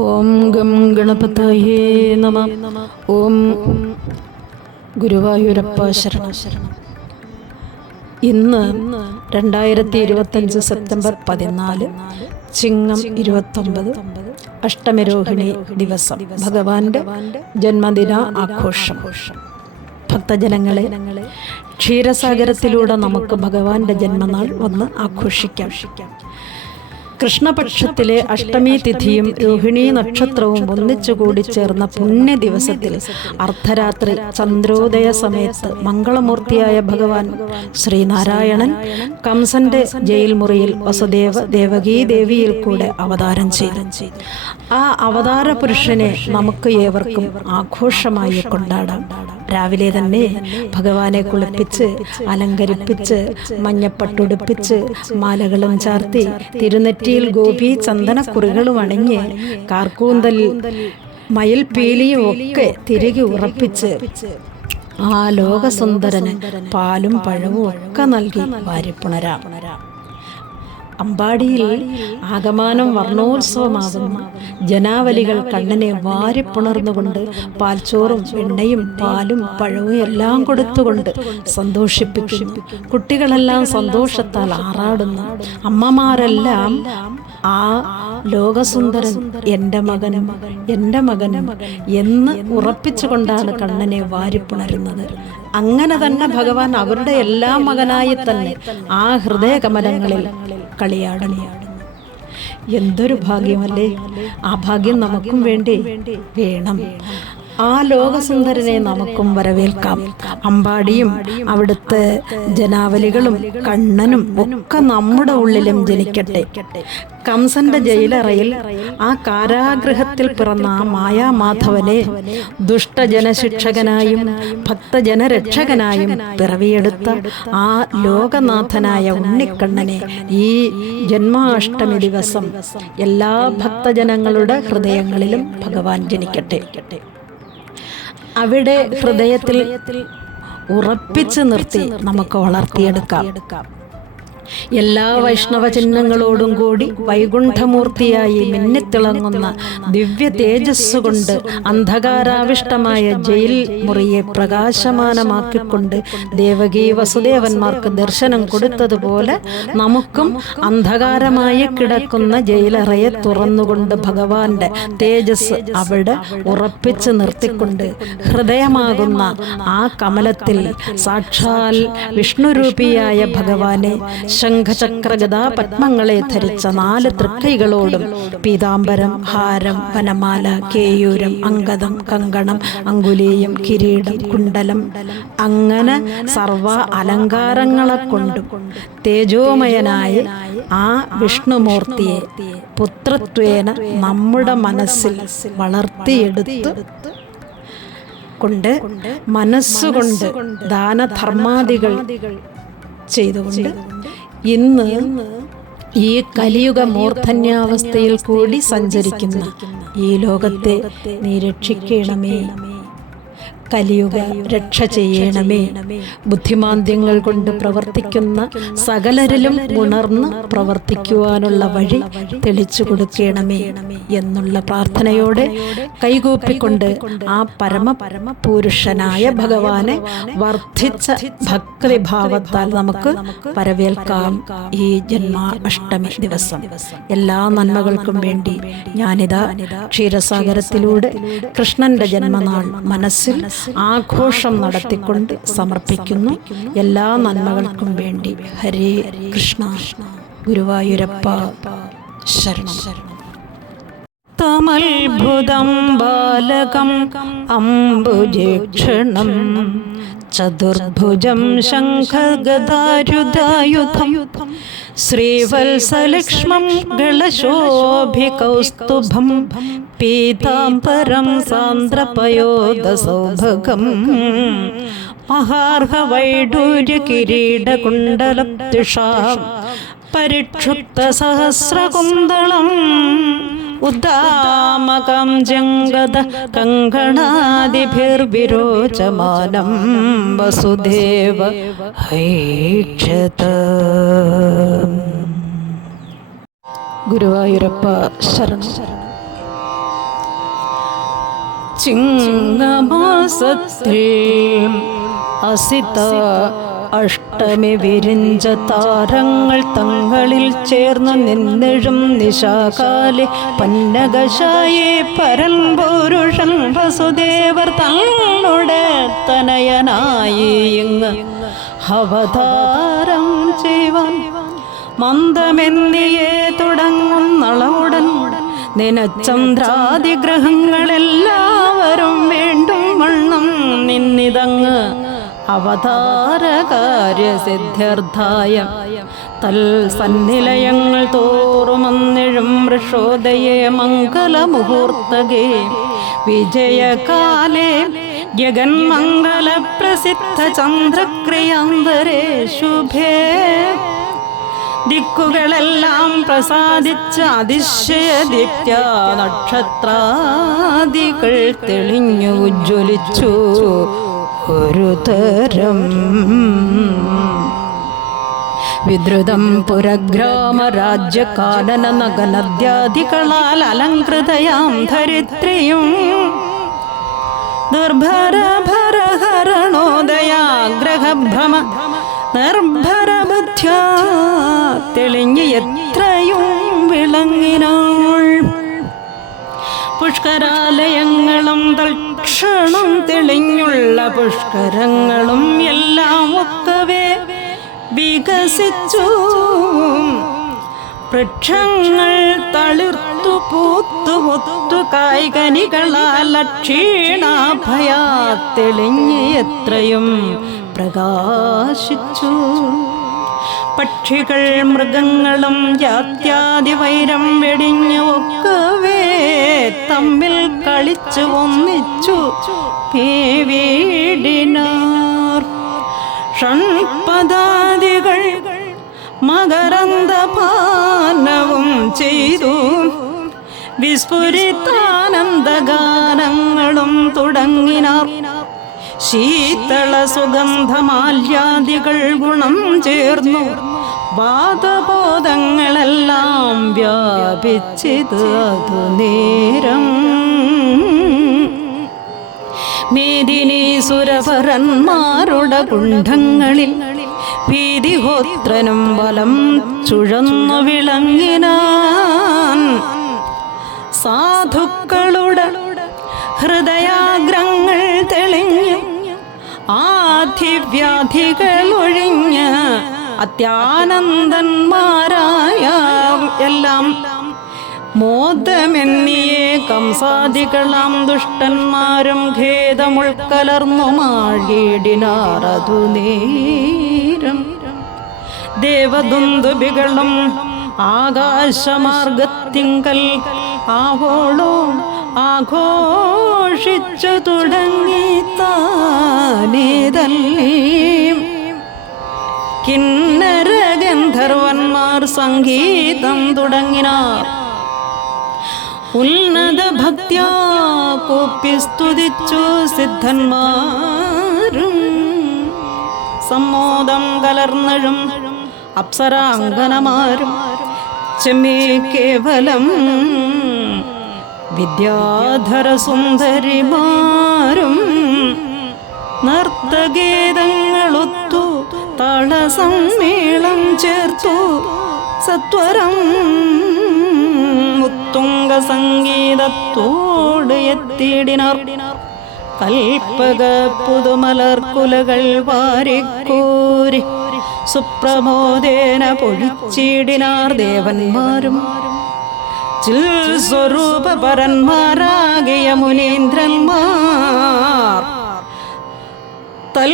ഓം gum ഗണപതയേ നമ. ഓം ഗുരുവായൂരപ്പ ശരണം. ഇന്ന് രണ്ടായിരത്തി ഇരുപത്തഞ്ച് സെപ്റ്റംബർ പതിനാല് ചിങ്ങം ഇരുപത്തൊമ്പത് അഷ്ടമരോഹിണി ദിവസം. ഭഗവാന്റെ ജന്മദിന ആഘോഷം. ഭക്തജനങ്ങളെ ക്ഷീരസാഗരത്തിലൂടെ നമുക്ക് ഭഗവാന്റെ ജന്മനാൾ വന്ന് ആഘോഷിക്കാം. കൃഷ്ണപക്ഷത്തിലെ അഷ്ടമി തിഥിയും രോഹിണി നക്ഷത്രവും ഒന്നിച്ചു കൂടി ചേർന്ന പുണ്യ ദിവസത്തിൽ അർദ്ധരാത്രി ചന്ദ്രോദയ സമയത്ത് മംഗളമൂർത്തിയായ ഭഗവാൻ ശ്രീനാരായണൻ കംസന്റെ ജയിൽ മുറിയിൽ വസുദേവ ദേവകീ ദേവിയിൽ കൂടെ അവതാരം ചെയ്തു. ആ അവതാര പുരുഷനെ നമുക്ക് ഏവർക്കും ആഘോഷമായി കൊണ്ടാടാം. രാവിലെ തന്നെ ഭഗവാനെ കുളിപ്പിച്ച് അലങ്കരിപ്പിച്ച് മഞ്ഞപ്പട്ടുടുപ്പിച്ച് മാലകളും ചാർത്തി തിരുനെറ്റിയിൽ ഗോപി ചന്ദനക്കുറികളും അണിഞ്ഞ് കാർക്കൂന്തൽ മയിൽപീലിയും ഒക്കെ തിരികെ ഉറപ്പിച്ച് ആ ലോകസുന്ദരന് പാലും പഴവും ഒക്കെ നൽകി വാരിപ്പുണരാം. അമ്പാടിയിൽ ആകമാനം വർണോത്സവമാകുന്നു. ജനാവലികൾ കണ്ണനെ വാരിപ്പുണർന്നുകൊണ്ട് പാൽച്ചോറും എണ്ണയും പാലും പഴവും എല്ലാം കൊടുത്തുകൊണ്ട് സന്തോഷിപ്പിക്കുന്നു. കുട്ടികളെല്ലാം സന്തോഷത്താൽ ആറാടുന്നു. അമ്മമാരെല്ലാം ആ ലോകസുന്ദരൻ എന്റെ മകനും എന്റെ മകനും എന്ന് ഉറപ്പിച്ചുകൊണ്ടാണ് കണ്ണനെ വാരിപ്പുണരുന്നത് അങ്ങനെ തന്നെ ഭഗവാൻ അവരുടെ എല്ലാ മകനായി തന്നെ ആ ഹൃദയകമലങ്ങളിൽ കളിയാടുന്നു. എന്തൊരു ഭാഗ്യമല്ലേ? ആ ഭാഗ്യം നമുക്കും വേണ്ടി വേണം. ആ ലോകസുന്ദരനെ നമുക്കും വരവേൽക്കാം. അമ്പാടിയും അവിടുത്തെ ജനാവലികളും കണ്ണനും ഒക്കെ നമ്മുടെ ഉള്ളിലും ജനിക്കട്ടെ. കംസന്റെ ജയിലറയിൽ ആ കാരാഗ്രഹത്തിൽ പിറന്ന ആ മായാമാധവനെ ദുഷ്ടജനശിക്ഷകനായും ഭക്തജനരക്ഷകനായും പിറവിയെടുത്ത ആ ലോകനാഥനായ ഉണ്ണിക്കണ്ണനെ ഈ ജന്മാഷ്ടമി ദിവസം എല്ലാ ഭക്തജനങ്ങളുടെ ഹൃദയങ്ങളിലും ഭഗവാൻ ജനിക്കട്ടെ. അവിടെ ഹൃദയത്തിൽ ഉറപ്പിച്ചു നിർത്തി നമുക്ക് വളർത്തിയെടുക്കാം. എല്ലാ വൈഷ്ണവ ചിഹ്നങ്ങളോടും കൂടി വൈകുണ്ഠമൂർത്തിയായി മിന്നിത്തിളങ്ങുന്ന ദിവ്യ തേജസ് കൊണ്ട് അന്ധകാരാവിഷ്ടമായ ജയിൽ മുറിയെ പ്രകാശമാനമാക്കിക്കൊണ്ട് ദേവകീ വസുദേവന്മാർക്ക് ദർശനം കൊടുത്തതുപോലെ നമുക്കും അന്ധകാരമായി കിടക്കുന്ന ജയിലറയെ തുറന്നുകൊണ്ട് ഭഗവാന്റെ തേജസ് അവിടെ ഉറപ്പിച്ചു നിർത്തിക്കൊണ്ട് ഹൃദയമാകുന്ന ആ കമലത്തിൽ സാക്ഷാൽ വിഷ്ണുരൂപിയായ ഭഗവാനെ ശംഖചക്രഗതാ പത്മങ്ങളെ ധരിച്ച നാല് തൃക്കൈകളോടും പീതാംബരം ഹാരം വനമാല കേയൂരം അങ്കദം കങ്കണം അങ്കുലേയം കിരീടം കുണ്ടലം അങ്ങനെ സർവ അലങ്കാരങ്ങളെ കൊണ്ടും തേജോമയനായ ആ വിഷ്ണുമൂർത്തിയെ പുത്രത്വേന നമ്മുടെ മനസ്സിൽ വളർത്തിയെടുത്ത് കൊണ്ട് മനസ്സുകൊണ്ട് ദാനധർമാദികൾ ചെയ്തുകൊണ്ട് ഇന്ന് ഈ കലിയുഗ മൂർധന്യാവസ്ഥയിൽ കൂടി സഞ്ചരിക്കുന്ന ഈ ലോകത്തെ നീ രക്ഷിക്കണമേ. കലിയുഗ രക്ഷ ചെയ്യണമേ. ബുദ്ധിമാന്ദ്യങ്ങൾ കൊണ്ട് പ്രവർത്തിക്കുന്ന സകലരിലും ഉണർന്ന് പ്രവർത്തിക്കുവാനുള്ള വഴി തെളിച്ചു കൊടുക്കണമേ എന്നുള്ള പ്രാർത്ഥനയോടെ കൈകൂപ്പിക്കൊണ്ട് ആ പരമ പരമ പുരുഷനായ ഭഗവാനെ വർദ്ധിച്ച ഭക്തിഭാവത്താൽ നമുക്ക് വരവേൽക്കാം ഈ ജന്മാഷ്ടമി ദിവസം. എല്ലാ നന്മകൾക്കും വേണ്ടി ഞാനിതാ ക്ഷീരസാഗരത്തിലൂടെ കൃഷ്ണന്റെ ജന്മനാൾ മനസ്സിൽ ആഘോഷം നടത്തിക്കൊണ്ട് സമർപ്പിക്കുന്നു. എല്ലാ നന്മകൾക്കും വേണ്ടി. ഹരേ കൃഷ്ണ. ഗുരുവായൂരപ്പ ശരണം. തമത്ഭുതം ബാലകം അംബുജക്ഷണം ചതുർഭുജം ശംഖഗദാരുധായുധം ശ്രീവത്സലക്ഷ്മം ഗളശോഭികൗസ്തുഭം. പീതാംബരം സാന്ദ്രപയോദസൗഭകം മഹാർഹ സാന്ദ്രപയോദസൗഭഗം പരിക്ഷുപ്ത സഹസ്രകുന്തളം ഉദ്ദാമകം ജംഗത കങ്കണാദിഭിർവിരോചമാനം. വസുദേവ ഹൈക്ഷത. ഗുരുവായൂരപ്പ ശരണം. ചിങ്ങമാസത്തിൽ അസിത അഷ്ടമി വിരിഞ്ച താരങ്ങൾ തങ്ങളിൽ ചേർന്ന് നിന്നെഴും നിശാകാലെ പന്നകശായി പരൻപുരുഷൻ വസുദേവർ തങ്ങളുടെ തനയനായി ഇങ്ങ് അവതാരം ചെയ്യുവാൻ മന്ദമെന്നിയേ നിനച്ചന്ദ്രാദിഗ്രഹങ്ങളെല്ലാവരും വേണ്ടും വണ്ണം നിന്നിതങ്ങ്. തൽ സന്നിലയങ്ങൾ തോറുമന്നിഴും വൃഷോദയെ മംഗലമുഹൂർത്തകേ. വിജയകാലേ ജഗന്മംഗല പ്രസിദ്ധ ചന്ദ്രക്രിയാന്തരേ ശുഭേ. ദിക്കുകളെല്ലാം പ്രസാദിച്ച അതിശയദീപ്യ നക്ഷത്രാദികൾ തെളിഞ്ഞു ഉജ്ജ്വലിച്ചു. ഒരു തരം വിദ്രുതം പുരഗ്രാമ രാജ്യകാനന നഗനദ്യാദികളാൽ അലങ്കൃതയാം ധരിത്രിയും. നിർഭര ഭര ഹരണോദയാഗ്രഹഭ്രമ നിർഭര തെളിഞ്ഞ് എത്രയും വിളങ്ങിനാൾ. പുഷ്കരാലയങ്ങളും തൽക്ഷണം തെളിഞ്ഞുള്ള പുഷ്കരങ്ങളും എല്ലാം ഒക്കവേ വികസിച്ചു. വൃക്ഷങ്ങൾ തളിർത്തു പൂത്തു ഒത്തു കായ്കനികളാൽ ക്ഷീണാഭയാ തെളിഞ്ഞ് എത്രയും പ്രകാശിച്ചു. പക്ഷികൾ മൃഗങ്ങളും ജാത്യാദി വൈരം വെടിഞ്ഞു ഒക്കവേ തമ്മിൽ കളിച്ചു ഒന്നിച്ചു. പേവീടിനാർ ഷൺപദാദികൾ മകരന്തപാനവും ചെയ്തു. വിസ്ഫുരിതാനന്ദഗാനങ്ങളും തുടങ്ങിനാർ ശീതള സുഗന്ധമാല്യാദികൾ ഗുണം ചേർന്നു. വാദബോധങ്ങളെല്ലാം വ്യാപിച്ചത് അതു നേരം. മേദിനി സുരപരന്മാരുടെ കുണ്ഠങ്ങളിൽ വീതിഹോത്രനും ബലം ചുഴന്നു വിളങ്ങിനാൻ. സാധുക്കളുടെ ഹൃദയാഗ്രഹ ആധിവ്യാധികൾ ഒഴിഞ്ഞ് അത്യാനന്ദന്മാരായ എല്ലാം മോദമെന്നിയെ കംസാദികളാം ദുഷ്ടന്മാരും ഖേദമുൾക്കലർന്നു മാഴിയിടിനാറതു നേരം. ദേവദുന്ദുബികളും ആകാശമാർഗത്തിങ്കൽ ആവോളോ ആഘോഷിച്ചു തുടങ്ങി താനേതല്ലേ കിന്നര ഗന്ധർവന്മാർ സംഗീതം തുടങ്ങിനാർ. ഉന്നത ഭക്ത്യാ കോപ്പി സ്തുതിച്ചു സിദ്ധന്മാരും. സമ്മോദം കലർന്നഴും അപ്സരാങ്കനമാരും ചെമ്മേ കേവലം വിദ്യാധര സുന്ദരിമാരും നർത്തഗീതങ്ങളൊത്തു താളസമ്മേളം ചേർത്തു സത്വരം മുത്തുംഗ സംഗീതത്തോട് എത്തിയിടിനാർ കൽപ്പക പുതുമലർ കുലകൾ വാരിക്കോരി സുപ്രമോദേന പൊഴിച്ചിടിനാർ ദേവന്മാരും ചിൽ സ്വരൂപ പരന്മാരാകിയ മുനീന്ദ്രന്മാർ തൽ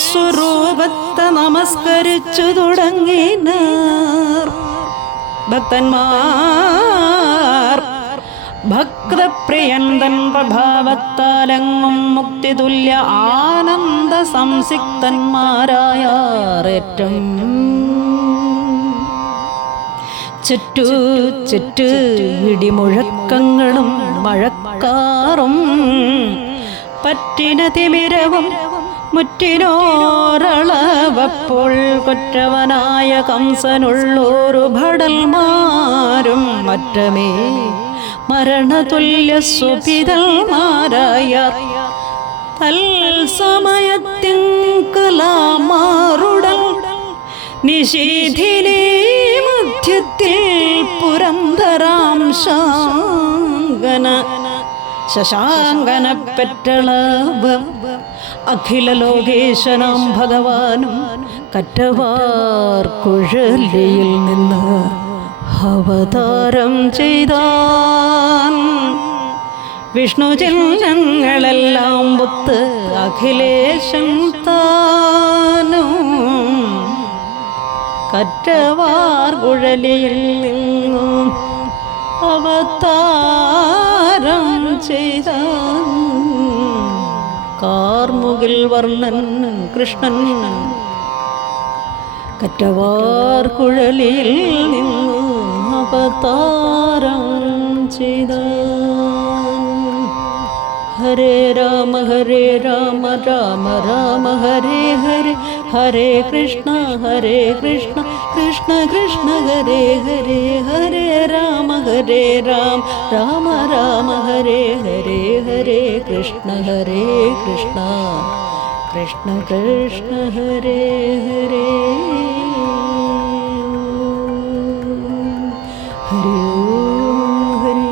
സ്വരൂപത്തെ നമസ്കരിച്ചു തുടങ്ങിനാർ. ഭക്തന്മാർ ഭക്തപ്രിയന്തൻ പ്രഭാവത്താലെങ്ങും മുക്തി തുല്യ ആനന്ദ സംസിക്തന്മാരായാറേറ്റം. ചുറ്റു ചുറ്റു ഇടിമുഴക്കങ്ങളും മഴക്കാറും പറ്റിന തിമിരവും മുറ്റിനോരളവപ്പോൾ കൊറ്റവനായ കംസനുള്ളൊരു ഭടൽമാരും മറ്റമേ മരണതുല്യ സുപിതൽമാരായ തൽസമയത്തിങ്കലാമാറുടൽ നിഷേധിനേ മധ്യത്തിൽ പുരന്തരാം ശാങ്കന. ശശാങ്കന പെറ്റളവ അഖില ലോകേശനാം ഭഗവാനും കറ്റവാർ കുഴലിയിൽ നിന്ന് അവതാരം ചെയ്താൻ. വിഷ്ണു ചിഹ്നങ്ങളെല്ലാം ഒത്ത് അഖിലേശം താനും കറ്റവാർ കുഴലിൽ നിന്നും അവതാരം ചെയ്ത കാർമുകിൽ വർണൻ കൃഷ്ണൻ കറ്റവാർ കുഴലിൽ നിന്നു അവതാരം ചെയ്ത ഹരേ രാമ ഹരേ രാമ രാമ രാമ ഹരേ ഹരേ. ഹരേ കൃഷ്ണ ഹരേ കൃഷ്ണ കൃഷ്ണ കൃഷ്ണ ഹരേ ഹരേ ഹരേ രാമ ഹരേ രാം രാമ രാമ ഹരേ ഹരേ ഹരേ കൃഷ്ണ ഹരേ കൃഷ്ണ കൃഷ്ണ കൃഷ്ണ ഹരേ ഹരേ ഹരി ഓം ഹരി